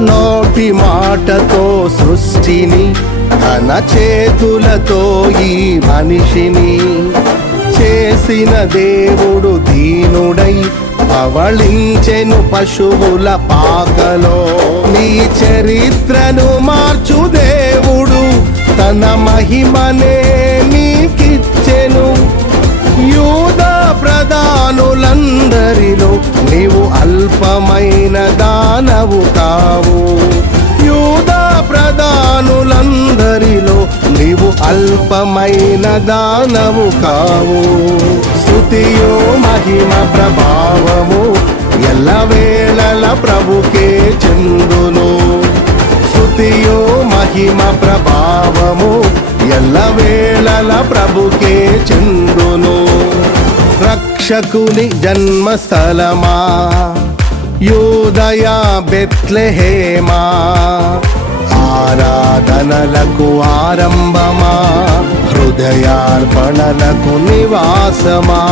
నోటి మాటతో సృష్టిని, తన చేతులతో ఈ మనిషిని చేసిన దేవుడు దీనుడై పవళించెను పశువుల పాకలో. నీ చరిత్రను మార్చు దేవుడు తన మహిమనే నీకిచ్చెను. యూదా ప్రధానులందరిలో నీవు అల్పమైన దానవు కావు. యూదా ప్రధానులందరిలో నీవు అల్పమైన దానవు కావు. స్తుతియో మహిమ ప్రభావము ఎల్లవేళల ప్రభుకే చెందును. స్తుతియో మహిమ ప్రభావము ఎల్లవేళల ప్రభుకే చెందును. రక్షకుని జన్మస్థలమా యూదయ బెత్లెహేమా, ఆరాధనలకు ఆరంభమా, హృదయార్పణలకు నివాసమా.